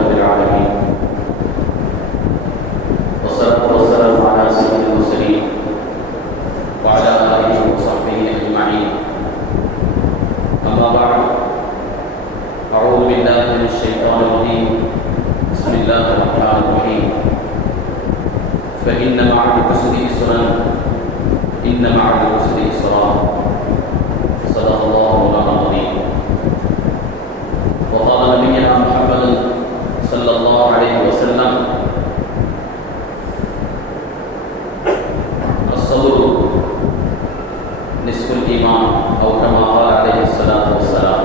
رب العالمين والصلاة والسلام على سيد المرسلين وعلى آله وصحبه أجمعين. أما بعد، أعوذ بالله من الشيطان الرجيم. بسم الله الرحمن الرحيم. فإن مع العسر يسرا إن مع العسر يسرا. صدق الله العظيم. وقال نبينا محمد صلى الله عليه وسلم: الصبر نصف الإيمان أو كما قال عليه الصلاة والسلام.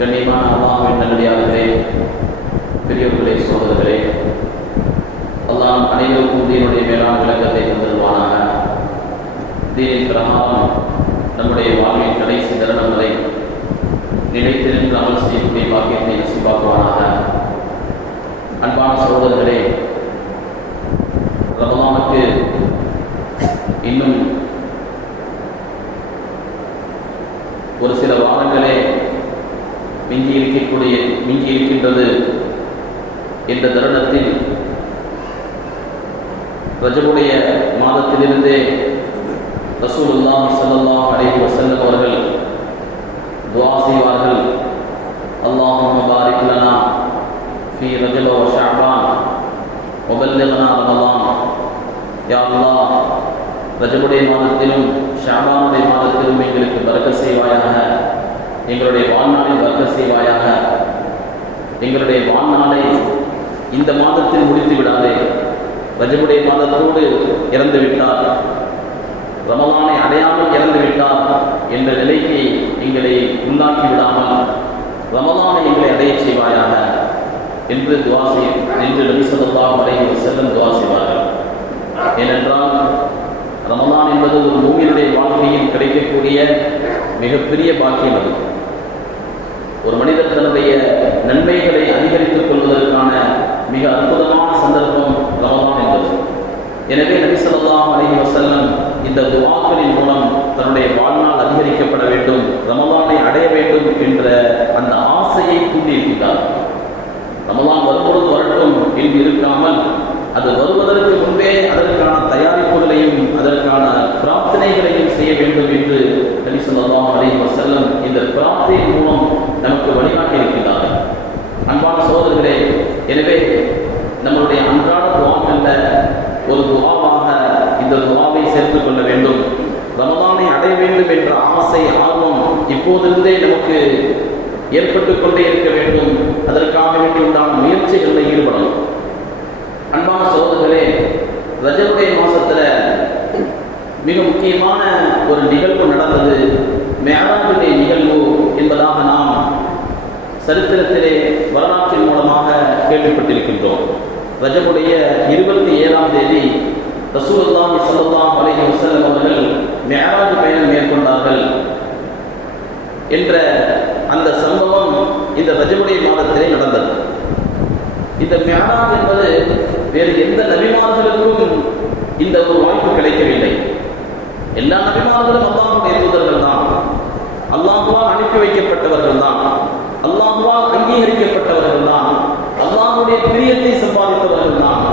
கண்ணியமான அல்லாஹ்வின் நல்லடியார்களே, பெரியவர்களே, சகோதரர்களே, அல்லாஹ் அனைவருக்கும் தீனுடைய மேலான விளக்கத்தை தந்துள்வானாக. தீனின் பிரகாரம் நம்முடைய வாழ்வின் கடைசி தருணம் வரை நினைத்து நின்று அமல் செய்யக்கூடிய பாக்கியத்தை நசீபாக்குவானாக. அன்பான சகோதரர்களே, ரமலானுக்கு இன்னும் ஒரு சில வாரங்களே மிஞ்சி இருக்கின்றது என்ற தருணத்தில் ரஜபுடைய மாதத்திலிருந்தே ரசூலுல்லாஹ் ஸல்லல்லாஹு அலைஹி வஸல்லம் அவர்கள் துஆ செய்வார்கள்: அல்லாஹும்ம பாரிக் லனா ஃபீ ரஜப வ ஷஅபான் வ பல்லிக்னா ரமலான். யா அல்லாஹ், ரஜபுடைய மாதத்திலும் ஷஅபானுடைய மாதத்திலும் எங்களுக்கு பரக்கத் செய்வாயாக, எங்களுடைய வாழ்நாளில் பரக்கத் செய்வாயாக. எங்களுடைய வாழ்நாளை இந்த மாதத்தில் முடித்து விடாதே. ரஜபுடைய மாதத்தோடு இறந்து விட்டார், ரமலானை அடையாமல் இறந்து விட்டார் என்ற நிலைக்கு எங்களை உண்டாக்கி விடாமல் ரமலானை எங்களை அடைய செய்வாயாக என்று நபி ஸல்லல்லாஹு அலைஹி வஸல்லம் துஆ செய்வார்கள். ஏனென்றால் ரமலான் என்பது ஒரு மூமினுடைய வாழ்க்கையில் கிடைக்கக்கூடிய மிகப்பெரிய பாக்கியம். அது ஒரு மனிதர் தன்னுடைய நன்மைகளை அதிகரித்துக் கொள்வதற்கான மிக அற்புதமான சந்தர்ப்பம் ரமலான் என்பது. எனவே நபி ஸல்லல்லாஹு அலைஹி வஸல்லம் இந்த துஆக்களின் மூலம் தன்னுடைய வாழ்நாள் அதிகரிக்கப்பட வேண்டும், ரமலானை அடைய வேண்டும் என்ற அந்த ஆசையை தூண்டியிருக்கிறார். ரமலான் வரும்பொழுது வரட்டும் என்று இருக்காமல், அது வருவதற்கு முன்பே அதற்கான தயாரிப்புகளையும் அதற்கான பிரார்த்தனைகளையும் செய்ய வேண்டும் என்று நபி ஸல்லல்லாஹு அலைஹி வஸல்லம் இந்த பிரார்த்தனையின் மூலம் நமக்கு வழிகாட்டி இருக்கிறார்கள். அன்பான சகோதரர்களே, எனவே நம்மளுடைய அன்றாட துஆக்கள்ல ஒரு துஆவாக இந்த துஆவை சேர்த்துக் கொள்ள வேண்டும். ரமலானை அடைய வேண்டும் என்ற ஆசை, ஆர்வம் இப்போதிருந்தே நமக்கு ஏற்பட்டுக் கொண்டே இருக்க வேண்டும். அதற்காக வேண்டி உண்டான முயற்சிகளில் ஈடுபடணும். அன்பான சகோதரர்களே, ரஜபுடைய மாசத்துல மிக முக்கியமான ஒரு நிகழ்வு நடந்தது, மிஅராஜுடைய நிகழ்வு என்பதாக நாம் சரித்திரத்திலே வரலாற்றின் மூலமாக கேள்விப்பட்டிருக்கின்றோம். ரஜபுடைய 27ஆம் தேதி ரசூலுல்லாஹி ஸல்லல்லாஹு அலைஹி வஸல்லம் அவர்கள் மிஅராஜ் பயணம் மேற்கொண்டார்கள் என்ற அந்த சம்பவம் இந்த ரஜபுடைய மாதத்திலே நடந்தது. இந்த மிஅராஜ் என்பது வேறு எந்த நபிமார்களுக்கும் இந்த ஒரு வாய்ப்பு கிடைக்கவில்லை. எல்லா நபிமார்களும் அல்லாஹ்வுடைய தூதர்கள் தான், அல்லாஹ்வால் அனுப்பி வைக்கப்பட்டவர்கள் தான், அல்லாஹ்வால் அங்கீகரிக்கப்பட்டவர்கள் தான், அல்லாஹ்வுடைய பிரியத்தை சம்பாதித்தவர்கள் தான்.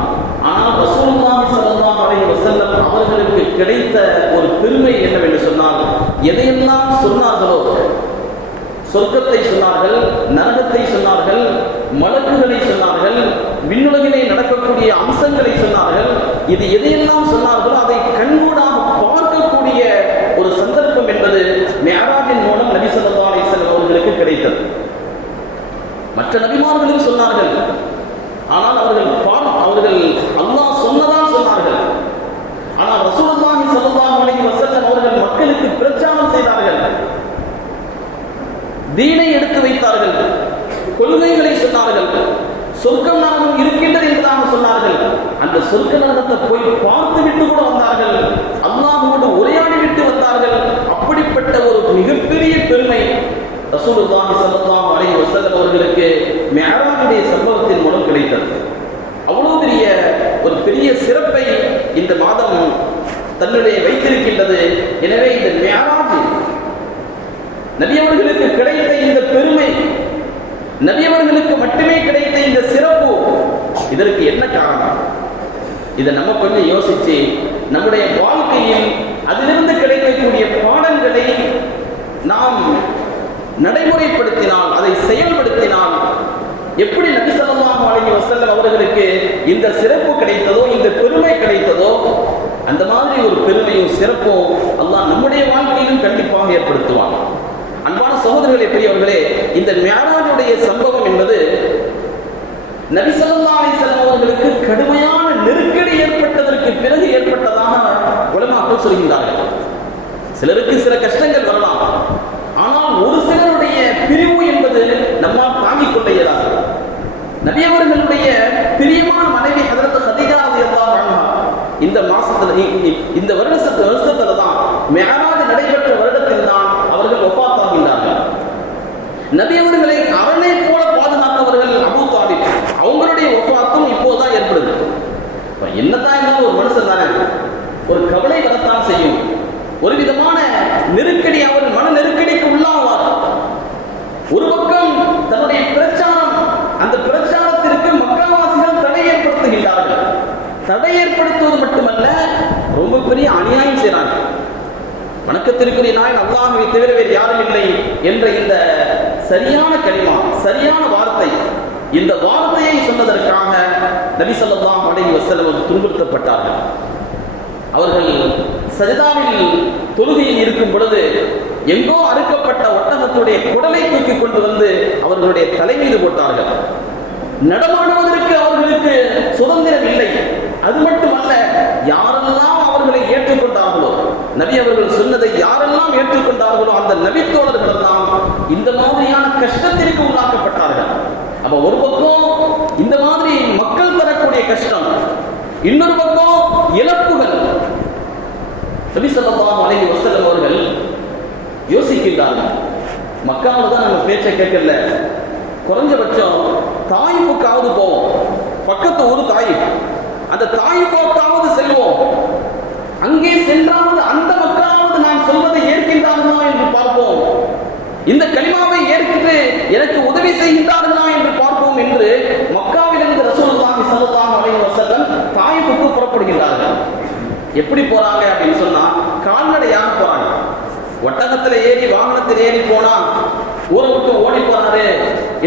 ஆனால் ரசூலுல்லாஹி ஸல்லல்லாஹு அலைஹி வஸல்லம் அவர்களுக்கு கிடைத்த ஒரு பெருமை என்னவென்று சொன்னால், எதையெல்லாம் சொன்னார்களோ, சொர்க்கத்தை சொன்னார்கள், நரகத்தை சொன்னார்கள், மலக்குகளை சொன்னார்கள், விண்ணுலகிலே நடக்கக்கூடிய அம்சங்களை சொன்னார்கள். இது எதையெல்லாம் சொன்னார்களோ அதை கண்கூடாக பார்க்கக்கூடிய ஒரு சந்தர்ப்பம் என்பது மிஅராஜின் மூலம் நபி ஸல்லல்லாஹு அலைஹி வஸல்லம் அவர்களுக்கு கிடைத்தது. மற்ற நபிமார்களும் சொன்னார்கள், ஆனால் அவர்கள் அல்லாஹ் சொன்னதான் சொன்னார்கள். ஆனால் ரசூலுல்லாஹி ஸல்லல்லாஹு அலைஹி வஸல்லம் அவர்கள் மக்களுக்கு பிரச்சாரம் செய்தார்கள், தீனை எடுத்து வைத்தார்கள், கொள்கைகளை சொன்னார்கள், சொர்க்கம் நரகம் இருக்கின்றது என்பதாக சொன்னார்கள். அந்த சொர்க்க நரகத்தை போய் பார்த்து விட்டு கூட வந்தார்கள், அல்லாஹ்வோடு உரையாடி விட்டு வந்தார்கள். அப்படிப்பட்ட ஒரு மிகப்பெரிய பெருமை ரசூலுல்லாஹி ஸல்லல்லாஹு அலைஹி வஸல்லம் அவர்களுக்கு மிஅராஜுடைய சம்பவத்தின் மூலம் கிடைத்தது. அவ்வளவு பெரிய சிறப்பை இந்த மாதம் தன்னுடைய வைத்திருக்கின்றது. எனவே இந்த மிஅராஜ் நபி அவர்களுக்கு கிடைத்த இந்த பெருமை, நபி அவர்களுக்கு மட்டுமே கிடைத்த இந்த சிறப்பு, இதற்கு என்ன காரணம்? இதை நம்ம கொஞ்சம் யோசிச்சு நம்முடைய வாழ்க்கையில் அதிலிருந்து கிடைக்கக்கூடிய பாடங்களை நாம் நடைமுறைப்படுத்தினால், அதை செயல்படுத்தினால், எப்படி நபி ஸல்லல்லாஹு அலைஹி வஸல்லம் அவர்களுக்கு இந்த சிறப்பு கிடைத்ததோ, இந்த பெருமை கிடைத்ததோ, அந்த மாதிரி ஒரு பெருமையும் சிறப்பும் அல்லாஹ் நம்முடைய வாழ்க்கையிலும் கண்டிப்பாக ஏற்படுத்துவான். அன்பான சகோதரர்களே, பெரியவர்களே, இந்த மிஅராஜுடைய சம்பவம் என்பது நபி ஸல்லல்லாஹு அலைஹி வஸல்லம் அவர்களுக்கு கடுமையான நெருக்கடி ஏற்பட்டதற்கு பிறகு ஏற்பட்டதாக உலமாக்கள் சொல்கின்றார்கள். சிலருக்கு சில கஷ்டங்கள் வரலாம், ஆனால் ஒரு சிலருடைய பிரிவு என்பது நம்மால் தாங்கிக் கொள்ள இயலாது. நபி அவர்களுடைய பிரியமான மனைவி ஹஜ்ரத் கதீஜா ரலியல்லாஹு அன்ஹா இந்த மாசத்துல, இந்த வருஷத்துல தான், மிஅராஜ் நடைபெற்ற வருடத்தில் தான் அவர்கள் வஃபாத் ஆகின்றார்கள். நபி அவர்களை அரணை போல பாதுகாத்தவர்கள் அபூ தாலிப், அவங்களுடைய வஃபாத்தும் இப்போதான் ஏற்படுது. என்னதான் இருந்தாலும் ஒரு மனுஷன் தானே, ஒரு கவலை வரத்தான் செய்யும். ஒரு விதமான நெருக்கடி, அவர் மன நெருக்கடிக்கு உள்ளாவார். ஒரு பக்கம் தன்னுடைய பிரச்சாரம், அந்த பிரச்சாரத்திற்கு மக்காவாசிகள் தடை ஏற்படுத்துகின்றார்கள். தடை ஏற்படுத்துவது மட்டுமல்ல, ரொம்ப பெரிய அநியாயம் செய்றாங்க. வணக்கத்திற்குரிய நாயன் அல்லாஹ்வை தவிர வேறு யாரும் இல்லை என்ற இந்த சரியான கலிமா, சரியான வார்த்தை, இந்த வார்த்தையை சொன்னதற்காக நபி ஸல்லல்லாஹு அலைஹி வஸல்லம் துன்புறுத்தப்பட்டார்கள். அவர்கள் சஜிதாவில் தொழுகையில் இருக்கும் பொழுது எங்கோ அறுக்கப்பட்ட ஒட்டகத்துடைய குடலை தூக்கி கொண்டு வந்து அவர்களுடைய தலை மீது போட்டார்கள். நடமாடுவதற்கு அவர்களுக்கு சுதந்திரம் இல்லை. அது மட்டுமல்ல, யாரெல்லாம் அவர்களை ஏற்றுக்கொண்டார்களோ, நபி அவர்கள் சொன்னதை யாரெல்லாம் ஏற்றுக்கொண்டார்களோ அந்த நபித்தோழர்கள் எல்லாம் இந்த மாதிரியான கஷ்டத்திற்கு உள்ளாக்கப்பட்டார்கள். அப்ப ஒரு பக்கம் இந்த மாதிரி மக்கள் தரக்கூடிய கஷ்டம், இன்னொரு பக்கம் இழப்புகள். நபி ஸல்லல்லாஹு அலைஹி வஸல்லம் அவர்கள் யோசிக்கின்றார்கள், மக்காவில் தான் நம்ம பேச்சை கேட்கல, குறைஞ்சபட்சம் தாயிஃபுக்காவது போவோம், பக்கத்து ஊரு தாயிஃப், அந்த தாயிஃபுக்காவது செல்வோம், அங்கே சென்றாவது அந்த மக்களாவது நான் சொல்வதை ஏற்கின்றார்களா என்று பார்ப்போம், இந்த கலிமாவை ஏற்கிட்டு எனக்கு உதவி செய்கின்றார்களா என்று பார்ப்போம் என்று மக்காவிலிருந்து ரசூலுல்லாஹி ஸல்லல்லாஹு அலைஹி வஸல்லம் தாயிஃபுக்கு புறப்படுகின்றார்கள். எப்படி போறாங்க அப்படின்னு சொன்னா, கால்நடையாக போறாங்க. ஒட்டகத்தில் ஏறி, வாகனத்தில் ஏறி போனா ஊரை விட்டு ஓடி போறாரு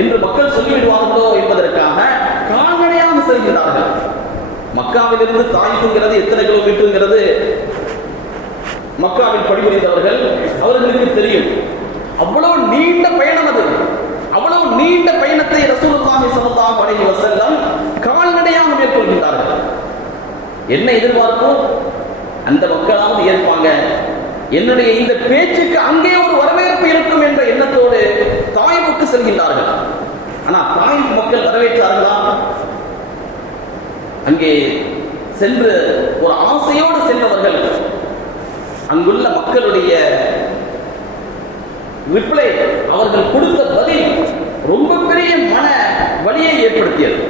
என்று மக்கள் சொல்லிவிடுவார்களோ என்பதற்காக கால்நடையாக செல்கிறார்கள். மக்காவிலிருந்து தாயிஃபுங்கிறது எத்தனை கிலோமீட்டருங்கிறது மக்காவில் பணிபுரிந்தவர்கள் அவர்களுக்கு தெரியும். அவ்வளவு நீண்ட பயணம் அது. அவ்வளவு நீண்ட பயணத்தை ரசூலுல்லாஹி ஸல்லல்லாஹு அலைஹி வஸல்லம் கால்நடையாக மேற்கொள்கின்றார்கள். என்ன எதிர்பார்ப்போம்? அந்த மக்களாவது ஏற்பாங்க, என்னுடைய இந்த பேச்சுக்கு அங்கே ஒரு வரவேற்பு இருக்கும் என்ற எண்ணத்தோடு தாயிஃபுக்கு செல்கின்றார்கள். ஆனா தாயிஃப் மக்கள் வரவேற்றார்களா? அங்கே சென்று ஒரு ஆசையோடு சென்றவர்கள், அங்குள்ள மக்களுடைய ரிப்ளை, அவர்கள் கொடுத்த பதில் ரொம்ப பெரிய மன வலியை ஏற்படுத்தியது.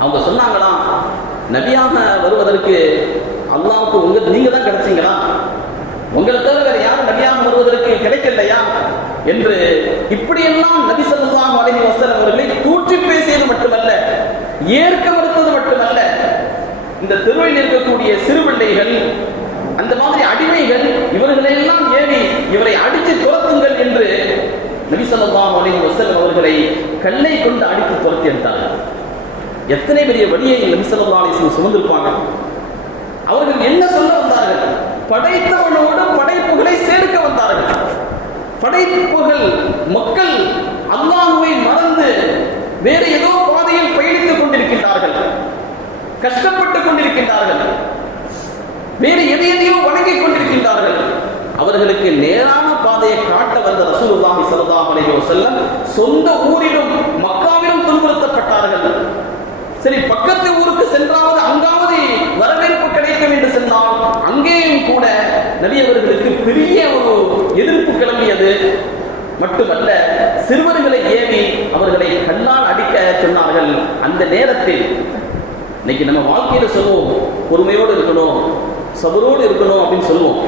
அவங்க சொன்னாங்களா, நபியாக வருவதற்கு அல்லாஹ்வுக்கு நீங்க தான் கிடைச்சீங்களா, உங்களை தவிர வேற யாரும் நபியாக வருவதற்கு கிடைக்கலையா என்று இப்படியெல்லாம் நபி ஸல்லல்லாஹு அலைஹி வஸல்லம் அவர்களை தூற்றி பேசியது மட்டுமல்ல, ஏற்க மறுத்தது மட்டுமல்ல, இந்த தெருவில் இருக்கக்கூடிய சிறுபிள்ளைகள், அந்த மாதிரி அடிமைகள், இவர்களை எல்லாம் ஏவி இவரை அடித்து துரத்துங்கள் என்று நபி ஸல்லல்லாஹு அலைஹி வஸல்லம் அவர்களை கல்லை கொண்டு அடித்து துரத்தி எடுத்தார்கள். எத்தனை பெரிய வழியை நபி ஸல்லல்லாஹு அலைஹி வஸல்லம் சுமந்திருப்பாங்க. அவர்கள் என்ன சொல்ல வந்தார்கள்? படைத்தவனோடு படைப்புகளை சேர்க்க வந்தார்கள். படைப்புகள், மக்கள் அல்லாஹ்வை மறந்து வேறு ஏதோ பாதையில் பயணித்துக் கொண்டிருக்கின்றார்கள், கஷ்டப்பட்டுக் கொண்டிருக்கின்றார்கள், வேறு எதையோ வணங்கிக் கொண்டிருக்கின்றார்கள். அவர்களுக்கு நேரான பாதையை காட்ட வந்த ரசூலுல்லாஹி ஸல்லல்லாஹு அலைஹி வஸல்லம் சொந்த ஊரிலும் மக்காவிலும் துன்புறுத்தப்பட்டார்கள். சரி, பக்கத்து ஊருக்கு சென்றாவது அங்காவது வரவேற்பு கிடைக்கும் என்று சொன்னால் அங்கேயும் கூட நபி அவர்களுக்கு பெரிய ஒரு எதிர்ப்பு கிளம்பியது. மட்டுமல்ல, சிறுவர்களை ஏவி அவர்களை கண்ணால் அடிக்க சொன்னார்கள். அந்த நேரத்தில் இன்னைக்கு நம்ம வாழ்க்கையில சொல்லுவோம், பொறுமையோடு இருக்கணும், சபரோடு இருக்கணும் அப்படின்னு சொல்லுவோம்.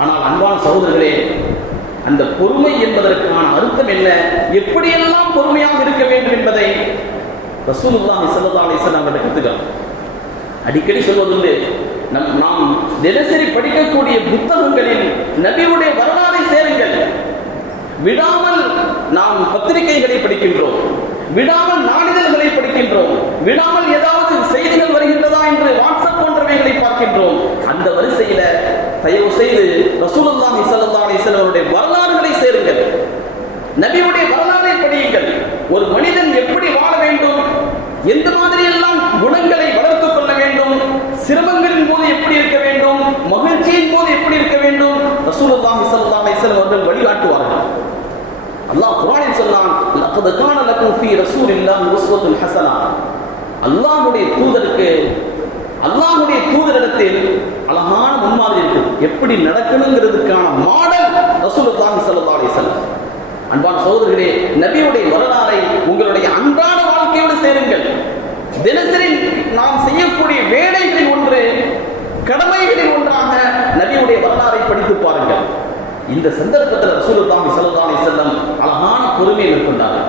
ஆனால் அன்பான சகோதரர்களே, அந்த பொறுமை என்பதற்கான அர்த்தம் என்ன, எப்படியெல்லாம் பொறுமையாக இருக்க வேண்டும் என்பதை ரசூலுல்லாஹி ஸல்லல்லாஹு அலைஹி வஸல்லம் அவர்கள் கற்றுக்கிறோம். அடிக்கடி சொல்வதுண்டு, நாம் தினசரி படிக்கக்கூடிய புத்தகங்களில் நபியுடைய வரலாறை சேருங்கள். விடாமல் நாம் பத்திரிகைகளை படிக்கின்றோம், விடாமல் நாளிதழ்களை படிக்கின்றோம், விடாமல் ஏதாவது செய்திகள் வருகின்றதா என்று வாட்ஸ்அப் போன்றவைகளை பார்க்கின்றோம். அந்த வரிசையில தயவு செய்து ரசூலுல்லாஹி ஸல்லல்லாஹு அலைஹி வஸல்லம் அவருடைய வரலாறுகளை சேருங்கள், நபியுடைய வரலாறை படியுங்கள். ஒரு மனிதன் எப்படி வாழ வேண்டும், எந்த மாதிரி எல்லாம் குணங்களை வளர்த்துக் கொள்ள வேண்டும், சிரமங்களின் போது எப்படி இருக்க வேண்டும், மகிழ்ச்சியின் போது எப்படி இருக்க வேண்டும், ரசூலுல்லாஹி ஸல்லல்லாஹு அலைஹி வஸல்லம் அவர்கள் வழிகாட்டுவார்கள். அல்லாஹ் குர்ஆனில் சொன்னான், லகத் கான லகும் ஃபீ ரசூலில்லாஹி உஸ்வத்துன் ஹஸனா. அல்லாஹ்வுடைய தூதருக்கு, அல்லாஹ்வுடைய தூதரிடத்தில் அழகான முன்மாதிரி இருக்கு. எப்படி நடக்கணுங்கிறதுக்கான மாடல் ரசூலுல்லாஹி ஸல்லல்லாஹு அலைஹி வஸல்லம். அன்பான சகோதரர்களே, நபியுடைய வரலாறை உங்களுடைய அன்றாட வாழ்க்கையோடு சேருங்கள். தினசரி நாம் செய்யக்கூடிய வேலைகளில் ஒன்று, கடமைகளில் ஒன்றாக நபியுடைய வரலாறை படித்து பாருங்கள். இந்த சந்தர்ப்பத்தில் ரசூலுல்லாஹி ஸல்லல்லாஹு அலைஹி வஸல்லம் அழகான பொறுமையை மேற்கொண்டார்கள்.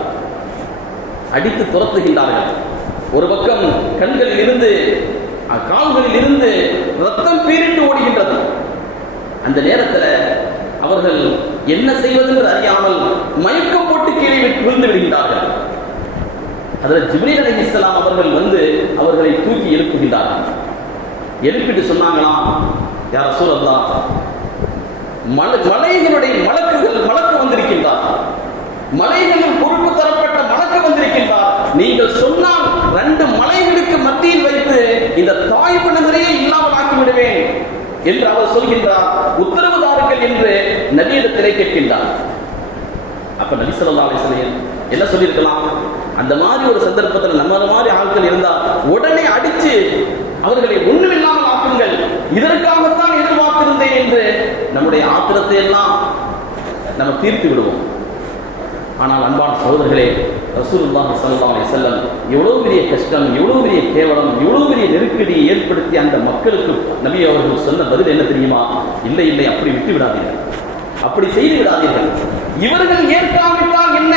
அடித்து துரத்துகின்றார்கள். ஒரு பக்கம் கண்களில் இருந்து, கால்களில் இருந்து ரத்தம் பீரிட்டு ஓடுகின்றது. அந்த நேரத்தில் அவர்கள் என்ன செய்வதென்று அறியாமல் மயக்கம் போட்டு கீழே விழுந்து விடுகின்றார்கள். அதில் ஜிப்ரீல் அலைஹிஸ்ஸலாம் அவர்கள் வந்து அவர்களை தூக்கி எழுப்புகின்றார்கள். எழுப்பிட்டு சொன்னாங்களாம், யா ரசூலல்லாஹ், மலைகளுடைய மலக்கு வந்திருக்கின்றார், மலைகளின் பொறுப்பு தரப்பட்ட மலக்கு வந்திருக்கின்றார். நீங்கள் சொன்னால் 2 மலைகளுக்கு மத்தியில் வைத்து இந்த தாய்ப்பு நகரையே இல்லாமல் ஆக்கிவிடுவேன் என்று அவர் சொல்கின்றார். உத்தரவு தாருங்கள் என்று நபியிடத்திலே கேட்கின்றார். அப்ப நபி ஸல்லல்லாஹு அலைஹி வஸல்லம் என்ன சொல்லியிருக்கலாம், அந்த மாதிரி ஒரு சந்தர்ப்பத்தில் நம்ம மாதிரி ஆட்கள் இருந்தா உடனே அடிச்சு அவர்களை ஒண்ணுமில்லாமல் ஆக்குங்கள், இதற்காகத்தான் எதிர்பார்த்திருந்தேன் என்று நம்முடைய ஆத்திரத்தை எல்லாம் நம்ம தீர்த்து விடுவோம். ஆனால் அன்பான சகோதரர்களே, ரசூலுல்லாஹி ஸல்லல்லாஹு அலைஹி வஸல்லம் எவ்வளவு பெரிய கஷ்டம், எவ்வளவு பெரிய கேவலம், எவ்வளவு பெரிய நெருக்கடியை ஏற்படுத்தி அந்த மக்களுக்கு நபி அவர்கள் சொன்ன பதில் என்ன தெரியுமா? இல்லை இல்லை, அப்படி விட்டு விடாதீர்கள், அப்படி செய்து விடாதீர்கள். இவர்கள் ஏற்காவிட்டால் என்ன,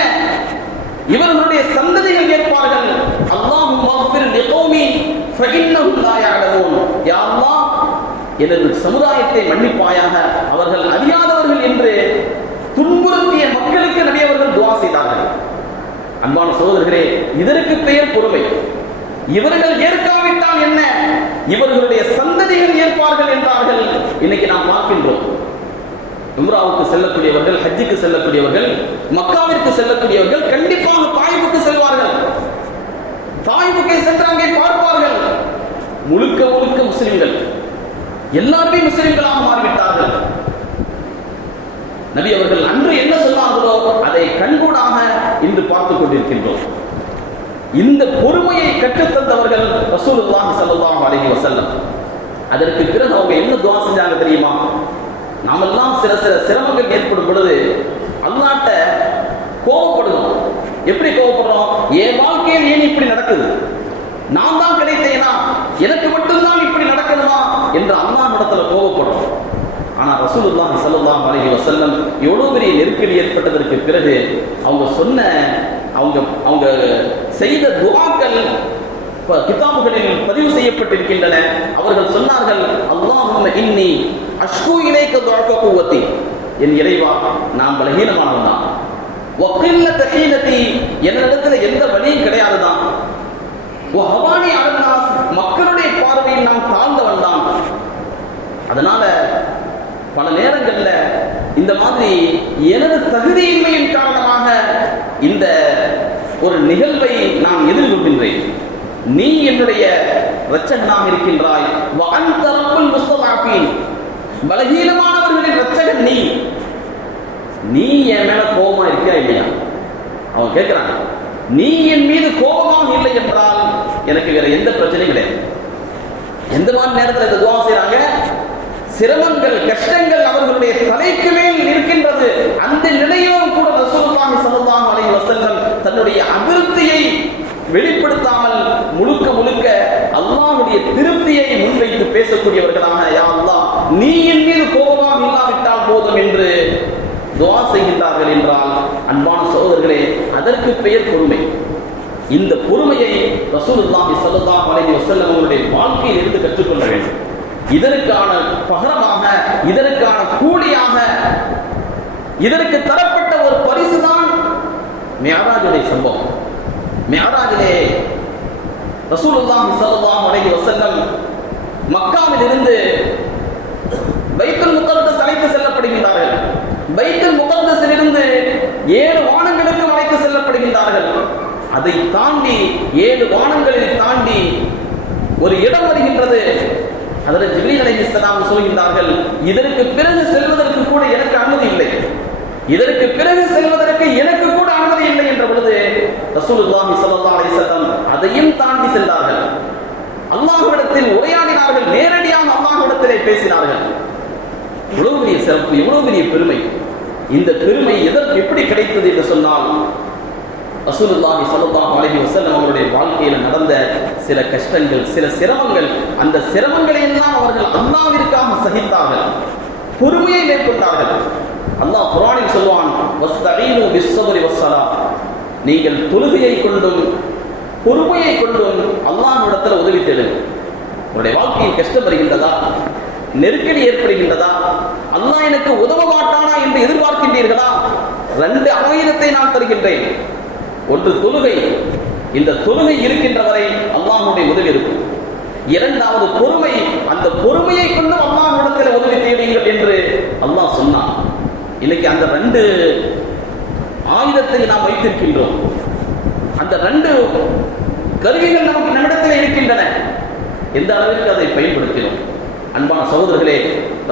இவர்களுடைய சந்ததிகள் ஏற்பார்கள். அல்லாஹும்ம ஃபிர் லிகௌமி ஃபஇன்னஹும் லா யஅலமூன். யா அல்லாஹ், எனது சமுதாயத்தை மன்னிப்பாயாக, அவர்கள் அறியாதவர்கள் என்று துன்புறுத்திய மக்களுக்கு நபி அவர்கள் துஆ செய்தார்கள். அன்பான சகோதரர்களே, இதற்கு பெயர் பொறுமை. இவர்கள் ஏற்காவிட்டால் என்ன, இவர்களுடைய சந்ததிகள் ஏற்பார்கள் என்றார்கள். இன்னைக்கு நாம் பார்க்கின்றோம், உம்ராவுக்கு செல்லக்கூடியவர்கள், ஹஜ்ஜுக்கு செல்லக்கூடியவர்கள், மக்காவிற்கு செல்லக்கூடியவர்கள் கண்டிப்பாக தாயிஃபுக்கு செல்வார்கள். தாயிஃபுக்கு சென்று அங்கே பார்ப்பார்கள். முழுக்க முழுக்க முஸ்லிம்கள், எல்லாருமே முஸ்லிம்களாக மாறிவிட்டார்கள். நபி அவர்கள் அன்று என்ன சொன்னார்களோ அதை கண்கூடாக இன்று பார்த்துக் கொண்டிருக்கின்றோம். இந்த பொறுமையை கற்றுத்தந்தவர்கள் ரசூலுல்லாஹி ஸல்லல்லாஹு அலைஹி வஸல்லம். அதற்கு பிறகு அவங்க என்ன துஆ செஞ்சாங்க தெரியுமா? நாமெல்லாம் சில சிரமங்கள் ஏற்படும் பொழுது அல்லாஹ்ட்ட கோபப்படுறோம். எப்படி கோபப்படுறோம்? என் வாழ்க்கையில் ஏன் இப்படி நடக்குது, நான் தான் கிடைத்தேனா, எனக்கு மட்டும்தான் இப்படி நடக்கணுமா என்று அல்லாஹ்விடத்துல கோபப்படுறோம். ஆனா ரசூலுல்லாஹி ஸல்லல்லாஹு அலைஹி வஸல்லம் எவ்வளவு பெரிய நெருக்கடி ஏற்பட்டதற்கு பிறகு அவங்க சொன்ன, அவங்க செய்த துஆக்கள் கிதாபுகளில் பதிவு செய்யப்பட்டிருக்கின்றன. அவர்கள் சொன்னார்கள், அல்லாஹும்ம இன்னி அஷ்கு இலைக்க துஅஃப குவத்தி, என் இறைவா, நான் பலகீனமானவன் தான். வகில்லத ஹீலதி, என்னிடத்துல எந்த வலியும் கிடையாது தான். வஹவானி அலன்னாஸ், மக்களுடைய பார்வையில் நான் தாழ்ந்தவன் தான். அதனால பல நேரங்கள்ல இந்த மாதிரி எனது தகுதியின்மையின் காரணமாக இந்த ஒரு நிகழ்வை நான் எதிர்கொள்கின்றேன். நீ என்னுடைய இரட்சகனாக இருக்கின்றாய். வஅன்த ரப்புல் முஸ்ததஅஃபீன், பலகீனமானவர்களின் இரட்சகன் நீ. நீ என் மேல கோபமா இருக்கியா இல்லையா? அவன் கேட்கிறான், நீ என் மீது கோபமாக இல்லை என்றால் எனக்கு வேற எந்த பிரச்சனையும் கிடையாது. எந்த மாதிரி நேரத்தில் இந்த துஆ செய்றாங்க? சிரமங்கள், கஷ்டங்கள் அவர்களுடைய தலைக்கு மேல் இருக்கின்றது. அந்த நிலையிலும் கூட ரசூலுல்லாஹி ஸல்லல்லாஹு அலைஹி வஸல்லம் தன்னுடைய அதிருப்தியை வெளிப்படுத்தாமல் முழுக்க முழுக்க அல்லாஹ்வுடைய திருப்தியை முன்வைத்து பேசக்கூடியவர்களாக, யா அல்லாஹ், நீ என் மீது கோபமாக இல்லாவிட்டால் போதும் என்று துஆ செய்கின்றார்கள் என்றால் அன்பான சகோதரர்களே, அதற்கு பெயர் பொறுமை. இந்த பொறுமையை ரசூலுல்லாஹி ஸல்லல்லாஹு அலைஹி வஸல்லம் அவர்களுடைய வாழ்க்கையில் இருந்து கற்றுக்கொள்ள வேண்டும். இதற்கான பகரமாக, இதற்கான கூலியாக, இதற்கு தரப்பட்ட ஒரு பரிசுதான் மிஅராஜுடைய சம்பவம். மிஅராஜிலே ரசூலுல்லாஹி ஸல்லல்லாஹு அலைஹி வஸல்லம் மக்காவில் இருந்து பைத்துல் முகத்தஸ் அழைத்து செல்லப்படுகின்றார்கள். பைத்துல் முகத்தஸிலிருந்து 7 வானங்களுக்கு அழைத்து செல்லப்படுகின்றார்கள். அதை தாண்டி 7 வானங்களில் தாண்டி ஒரு இடம் வருகின்றது. அதில் ஜிப்ரீல் அலைஹிஸ்ஸலாம் சொல்கின்றார்கள், இதற்கு பிறகு செல்வதற்கு கூட எனக்கு அனுமதி இல்லை, இதற்கு பிறகு செல்வதற்கு எனக்கு கூட அனுமதி இல்லை என்ற பொழுது ரசூலுல்லாஹி ஸல்லல்லாஹு அலைஹி வஸல்லம் அதையும் தாண்டி சென்றார்கள். அல்லாஹ்விடத்தில் உரையாடினார்கள், நேரடியாக அல்லாஹ்விடத்திலே பேசினார்கள். இவ்வளவு பெரிய சிறப்பு, இவ்வளவு பெரிய பெருமை. இந்த பெருமை எதற்கு எப்படி கிடைத்தது என்று சொன்னால், ரசூலுல்லாஹி ஸல்லல்லாஹு அலைஹி வஸல்லம் அவருடைய வாழ்க்கையில் நடந்த சில கஷ்டங்கள், சில சிரமங்கள், அந்த சிரமங்களை எல்லாம் அவர்கள் அல்லாஹ்விற்காக சகித்தார்கள், பொறுமையை மேற்கொண்டார்கள். அல்லாஹ் குர்ஆனில் சொல்வான், வஸ்தஈனு பிஸ்ஸப்ரி வஸ்ஸலாத், நீங்கள் தொழுகையை கொண்டும் பொறுமையை கொண்டும் அல்லாஹ்விடத்தில் உதவி தேடுங்கள். உங்களுடைய வாழ்க்கையில் கஷ்டம் வருகின்றதா, நெருக்கடி ஏற்படுகின்றதா, அல்லாஹ் எனக்கு உதவ மாட்டானா என்று எதிர்பார்க்கின்றீர்களா? 2 ஆயுதத்தை நான் தருகின்றேன். ஒன்று தொழுகை, இந்த தொழுகை இருக்கின்ற வரை அல்லாஹ்வுடைய உதவி இருக்கும். 2வது பொறுமை, அந்த பொறுமையை கொண்டு அல்லாஹ்விடத்தில் உதவி தேடுங்கள் என்று அல்லாஹ் சொன்னான். இன்னைக்கு அந்த 2 ஆயுதத்தை நாம் வைத்திருக்கின்றோம். அந்த 2 கருவிகள் நமக்கு நம்மிடத்தில் இருக்கின்றன. எந்த அளவிற்கு அதை பயன்படுத்தினோம்? அன்பான சகோதரர்களே,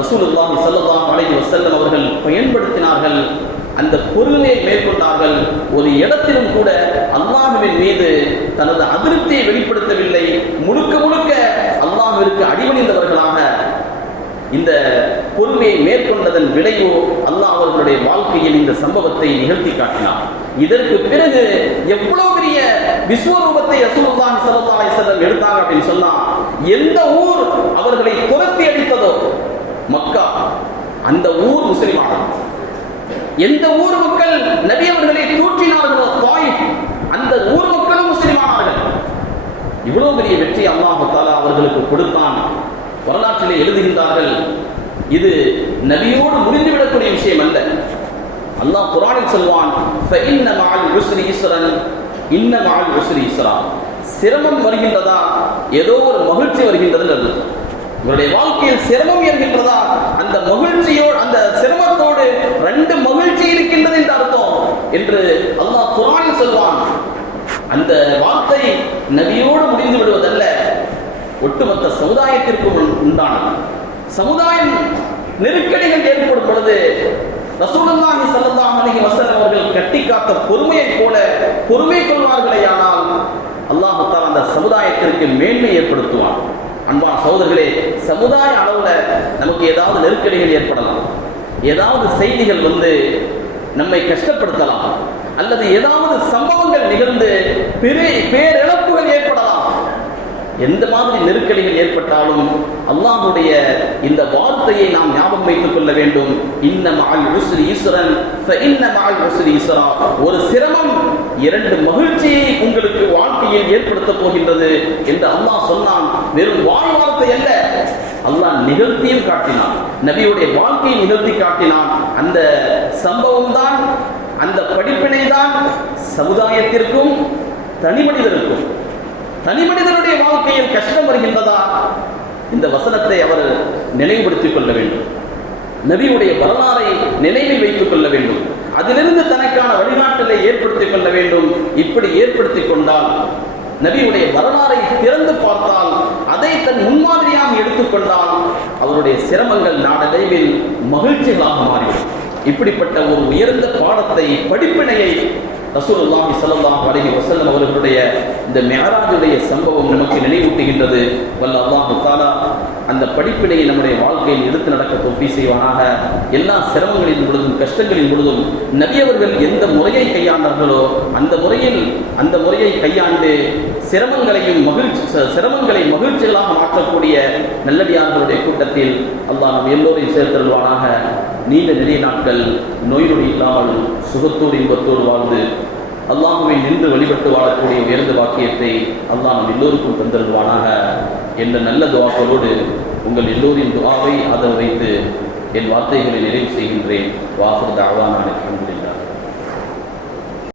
ரசூலுல்லாஹி ஸல்லல்லாஹு அலைஹி வஸல்லம் அவர்கள் பயன்படுத்தினார்கள், அந்த பொறுமையை மேற்கொண்டார்கள். ஒரு இடத்திலும் கூட அல்லாஹ்வின் மீது தனது அதிருப்தியை வெளிப்படுத்தவில்லை. முழுக்க முழுக்க அல்லாஹ்விற்கு அடிபணிந்தவர்களாக இந்த பொறுமையை மேற்கொண்டதன் விளைவோ அல்லாஹ் அவர்களுடைய வாழ்க்கையில் இந்த சம்பவத்தை நிகழ்த்தி காட்டினார். இதற்கு பிறகு எவ்வளவு பெரிய விஸ்வரூபத்தை ரசூலுல்லாஹி ஸல்லல்லாஹு அலைஹி வஸல்லம் எடுத்தாங்க அப்படின்னு சொன்னா, எந்த ஊர் அவர்களை துரத்தி அடித்ததோ மக்கா, அந்த ஊர் முஸ்லிமானது. எந்த ஊர் மக்கள் நபி அவர்களை தூற்றினார்களோ தாயிஃப், அந்த ஊர் மக்களும் முஸ்லிமானார்கள். இவ்வளவு பெரிய வெற்றி அல்லாஹ் தஆலா அவர்களுக்கு கொடுத்தான். வரலாற்றிலே எழுதுகின்றார்கள், இது நபியோடு முடிந்துவிடக்கூடிய விஷயம் அல்ல. அல்லாஹ் குர்ஆனில் சொல்வான், ஃபஇன்ன மஅல் உஸ்ரி யுஸ்ரன், இன்ன மஅல் உஸ்ரி யுஸ்ரா. சிரமம் வருகின்றதா, ஏதோ ஒரு மகிழ்ச்சி வருகின்றது அர்த்தம். உங்களுடைய வாழ்க்கையில் சிரமம் இருக்கின்றதா, அந்த மகிழ்ச்சியோடு, அந்த சிரமத்தோடு 2 மகிழ்ச்சி இருக்கின்றது என்று அர்த்தம் என்று அல்லாஹ் குர்ஆனில் சொல்வான். அந்த வார்த்தை நபியோடு முடிந்து விடுவதல்ல, ஒட்டுமொத்த சமுதாயத்திற்கும் உண்டானது. சமுதாயம் நெருக்கடிகள் ஏற்படும் பொழுது ரசூலுல்லாஹி ஸல்லல்லாஹு அலைஹி வஸல்லம் அவர்கள் கட்டி காத்த பொறுமையை போல பொறுமை கொள்வார்களேயானால் அல்லாஹ் தஆலா அந்த சமுதாயத்திற்கு மேன்மை ஏற்படுத்துவான். அன்பான சகோதரர்களே, சமுதாய அளவுல நமக்கு ஏதாவது நெருக்கடிகள் ஏற்படலாம், ஏதாவது செய்திகள் நம்மை கஷ்டப்படுத்தலாம், அல்லது ஏதாவது சம்பவங்கள் நிகழ்ந்து பேரிழப்புகள் ஏற்படலாம். எந்த மாதிரி நெருக்கடிகள் ஏற்பட்டாலும் அல்லாஹ்வுடைய இந்த வார்த்தையை நாம் ஞாபகம் வைத்துக் கொள்ள வேண்டும். இன்ன மஅல் உஸ்ரி யுஸ்ரன் ஃபஇன்ன மஅல் உஸ்ரி யுஸ்ரா. ஒரு சிரமம் 2 மகிழ்ச்சியை உங்களுக்கு வாழ்க்கையில் ஏற்படுத்த போகின்றது என்று அல்லாஹ் சொன்னான். வெறும் வாய் வார்த்தை அல்ல, அல்லாஹ் நிகழ்த்தியும் காட்டினான், நபியுடைய வாழ்க்கையை நிகழ்த்தி காட்டினான். அந்த சம்பவம் தான், அந்த படிப்பினை தான் சமுதாயத்திற்கும் தனி மனிதனுடைய வாழ்க்கையில் கஷ்டம் வருகின்றதா, இந்த வசனத்தை அவர் நினைவுபடுத்திக் கொள்ள வேண்டும். நபியுடைய வரலாறை நினைவில் வைத்துக் கொள்ள வேண்டும். அதிலிருந்து தனக்கான வழிகாட்டலை ஏற்படுத்திக் கொள்ள வேண்டும். இப்படி ஏற்படுத்திக் கொண்டால், நபியுடைய வரலாறை திறந்து பார்த்தால், அதை தன் முன்மாதிரியாக எடுத்துக்கொண்டால், அவருடைய சிரமங்கள் நாளடைவில் மகிழ்ச்சிகளாக மாறிவிடும். இப்படிப்பட்ட ஒரு உயர்ந்த பாடத்தை, படிப்பினையை ரசூலுல்லாஹி ஸல்லல்லாஹு அலைஹி வஸல்லம் அவர்களுடைய இந்த மிஅராஜுடைய சம்பவம் நமக்கு நினைவூட்டுகின்றது. வல்ல அல்லாஹ் தஆலா அந்த படிப்பினையை நம்முடைய வாழ்க்கையில் எடுத்து நடக்க தௌஃபீக் செய்வானாக. எல்லா சிரமங்களின் பொழுதும், கஷ்டங்களின் பொழுதும் நபி அவர்கள் எந்த முறையை கையாண்டார்களோ அந்த முறையை கையாண்டு சிரமங்களை மகிழ்ச்சிகளாக மாற்றக்கூடிய வாழக்கூடிய நல்லடியார்களுடைய கூட்டத்தில் அல்லாஹ் நம் எல்லோரையும் சேர்த்தருள்வானாக. நீண்ட நிறைய நாட்கள் நோய் நொடி இல்லாமல் சுகத்தோடு இன்பத்தோடு வாழ்ந்து அல்லாஹ்வை நின்று வழிபட்டு வாழக்கூடிய உயர்ந்த வாக்கியத்தை அல்லாஹ் நம் எல்லோருக்கும் தந்தருள்வானாக என்ற நல்ல துஆக்களோடு உங்கள் எல்லோரின் துஆவை ஆதரவு வைத்து என் வார்த்தைகளை நிறைவு செய்கின்றேன். வாஹிர் தஅவானா அல்ஹம்துலில்லாஹ்.